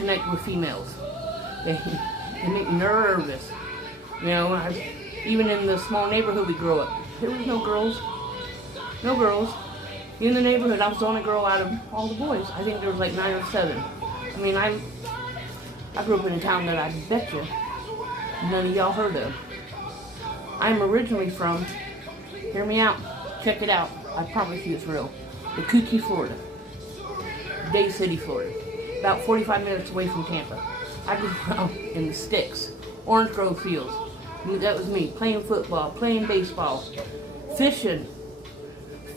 connect with females. They make me nervous. You know, even in the small neighborhood we grew up, there was no girls. No girls. In the neighborhood, I was the only girl out of all the boys. I think there was like 9 or 7. I mean, I grew up in a town that I bet you none of y'all heard of. I'm originally from, hear me out, check it out, I promise you it's real, Waikiki, Florida. Day City, Florida. About 45 minutes away from Tampa. I grew up in the sticks, Orange Grove Fields. That was me, playing football, playing baseball, fishing.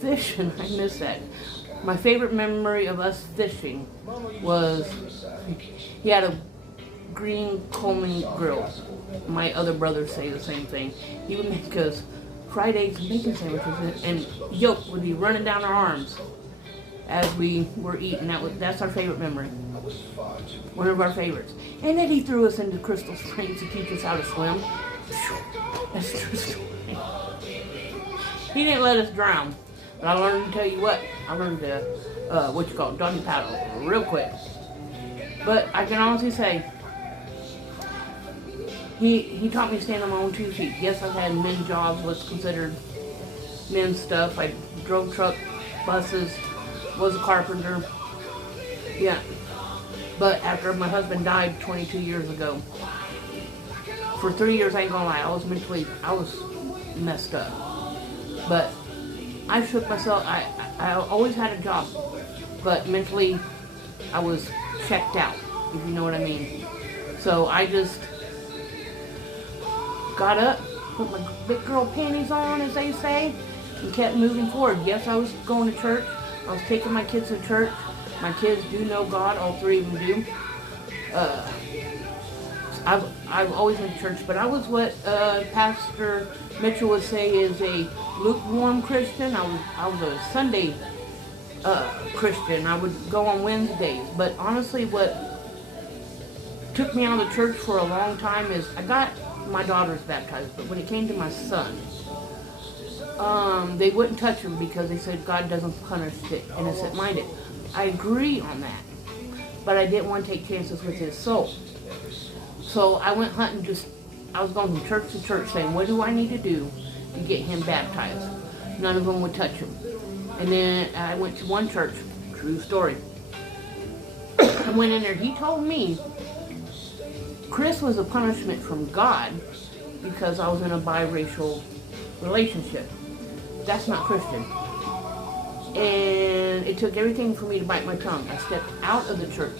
I miss that. My favorite memory of us fishing was, he had a green Coleman grill. My other brothers say the same thing. He would make us fried eggs and bacon sandwiches, and yolk would be running down our arms as we were eating. That's our favorite memory. One of our favorites. And then he threw us into Crystal Springs to teach us how to swim. That's a true story. He didn't let us drown. But I learned to tell you what, I learned to, doggy paddle real quick. But I can honestly say, he taught me to stand on my own 2 feet. Yes, I've had men's jobs, what's considered men's stuff. I drove truck, buses, was a carpenter. Yeah. But after my husband died 22 years ago, for 3 years, I ain't gonna lie, I was messed up. But I shook myself. I always had a job, but mentally I was checked out, if you know what I mean. So I just got up, put my big girl panties on, as they say, and kept moving forward. Yes, I was going to church. I was taking my kids to church. My kids do know God, all 3 of them do. I've always been to church, but I was what Pastor Mitchell would say is a lukewarm Christian. I was a Sunday Christian. I would go on Wednesdays. But honestly, what took me out of the church for a long time is I got my daughters baptized, but when it came to my son, they wouldn't touch him because they said God doesn't punish the innocent-minded. I agree on that, but I didn't want to take chances with his soul. So I went hunting, I was going from church to church saying, what do I need to do to get him baptized? None of them would touch him. And then I went to one church, true story. I went in there, he told me Chris was a punishment from God because I was in a biracial relationship. That's not Christian. And it took everything for me to bite my tongue. I stepped out of the church